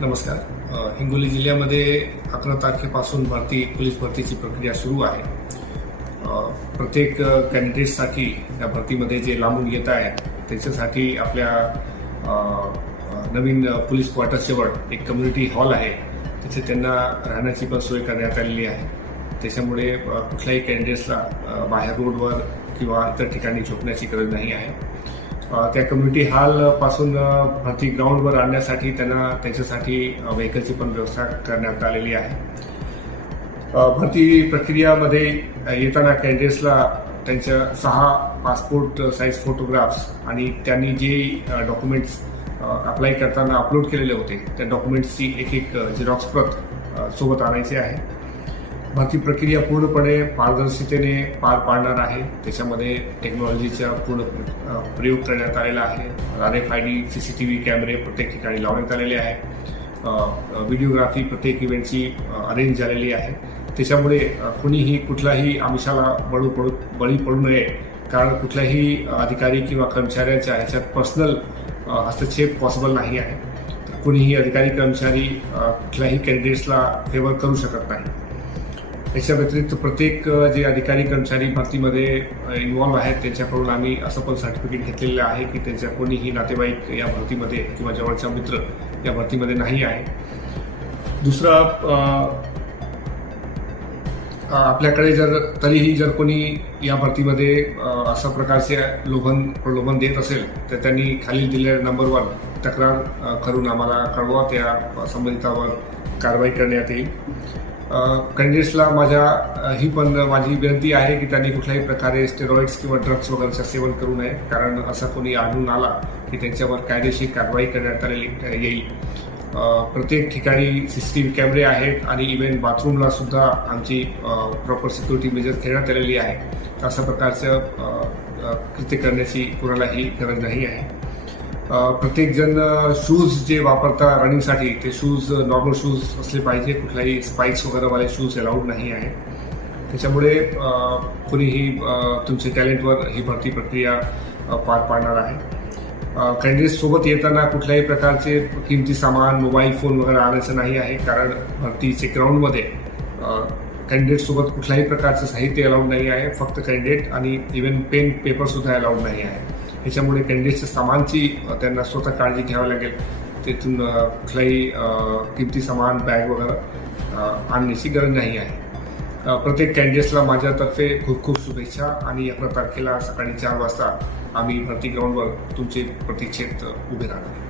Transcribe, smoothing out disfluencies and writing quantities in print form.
नमस्कार. हिंगोली जिल्ह्यामध्ये 11 तारखेपासून पोलीस भरतीची प्रक्रिया सुरू आहे. प्रत्येक कॅन्डिडेटसाठी या भरतीमध्ये जे लांबून येत आहे त्याच्यासाठी आपल्या नवीन पोलीस क्वार्टर्सजवळ एक कम्युनिटी हॉल आहे. तिथे त्यांना राहण्याची पण सोय करण्यात आलेली आहे. त्याच्यामुळे कुठल्याही कॅन्डिडेट्सला बाहेर रोडवर किंवा इतर ठिकाणी झोपण्याची गरज नाही आहे. त्या कम्युनिटी हॉलपासून भरती ग्राउंडवर आणण्यासाठी त्यांच्यासाठी व्हेकलची पण व्यवस्था करण्यात आलेली आहे. भरती प्रक्रियामध्ये येताना कॅन्डिडेट्सला त्यांच्या 6 पासपोर्ट साईज फोटोग्राफ्स आणि त्यांनी जे डॉक्युमेंट्स अप्लाय करताना अपलोड केलेले होते त्या डॉक्युमेंट्सची एक झेरॉक्स प्रत सोबत आणायची आहे. भरती प्रक्रिया पूर्णपणे पारदर्शकतेने पार पाडणार आहे. त्याच्यामध्ये टेक्नॉलॉजीचा पूर्ण प्रयोग करण्यात आलेला आहे. RFID CCTV कॅमेरे प्रत्येक ठिकाणी लावण्यात आलेले आहे. व्हिडिओग्राफी प्रत्येक इव्हेंटची अरेंज झालेली आहे. त्याच्यामुळे कुठलाही आमिषाला बळी पडू नये, कारण कुठल्याही अधिकारी किंवा कर्मचाऱ्यांच्या ह्याच्यात पर्सनल हस्तक्षेप पॉसिबल नाही आहे. कुणीही अधिकारी कर्मचारी कुठल्याही कॅन्डिडेट्सला फेवर करू शकत नाही. याच्या व्यतिरिक्त प्रत्येक जे अधिकारी कर्मचारी भरतीमध्ये इन्व्हॉल्व्ह आहेत त्यांच्याकडून आम्ही असं पण सर्टिफिकेट घेतलेलं आहे की त्यांच्या कोणीही नातेवाईक या भरतीमध्ये किंवा जवळचा मित्र या भरतीमध्ये नाही आहे. दुसरं, आपल्याकडे तरीही जर कोणी या भरतीमध्ये अशा प्रकारचे प्रलोभन देत असेल तर त्यांनी खालील दिलेल्या नंबरवर तक्रार करून आम्हाला कळवा. त्या संबंधितावर कारवाई करण्यात येईल. कॅन्डिडेट्सला माझी विनंती आहे की त्यांनी कुठल्याही प्रकारे स्टेरॉइड्स किंवा ड्रग्स वगैरेचं सेवन करू नये, कारण असा कोणी आढळून आला की त्यांच्यावर कायदेशीर कारवाई करण्यात येईल. प्रत्येक ठिकाणी CCTV कॅमेरे आहेत आणि इव्हन बाथरूमला सुद्धा आमची प्रॉपर सिक्युरिटी मेजर घेण्यात आलेली आहे. अशा प्रकारचं कृत्य करण्याची कुणालाही गरज नाही आहे. प्रत्येक जण शूज जे वापरता रनिंगसाठी ते शूज नॉर्मल शूज असले पाहिजे. कुठलाही स्पाइक्स वगैरेवाले शूज अलाउड नाही आहे. त्याच्यामुळे कोणीही तुमच्या टॅलेंटवर ही भरती प्रक्रिया पार पाडणार आहे. कॅन्डिडेट्स सोबत येताना कुठल्याही प्रकारचे किमती सामान मोबाईल फोन वगैरे आणायचं नाही आहे, कारण भरतीचे ग्राउंडमध्ये कॅन्डिडेट सोबत कुठल्याही प्रकारचं साहित्य अलाउड नाही आहे. फक्त कॅन्डिडेट आणि इव्हन पेन पेपर सुद्धा अलाउड नाही आहे. याच्यामुळे कॅन्डिडेटच्या सामानची त्यांना स्वतः काळजी घ्यावी लागेल. तिथून कुठलाही किमती सामान बॅग वगैरे आणण्याची गरज नाही आहे. प्रत्येक कॅन्डिडेट्सला माझ्यातर्फे खूप खूप शुभेच्छा आणि 11 तारखेला सकाळी 4 वाजता आम्ही भरती ग्राउंडवर तुमचे प्रतीक्षेत उभे राहणार.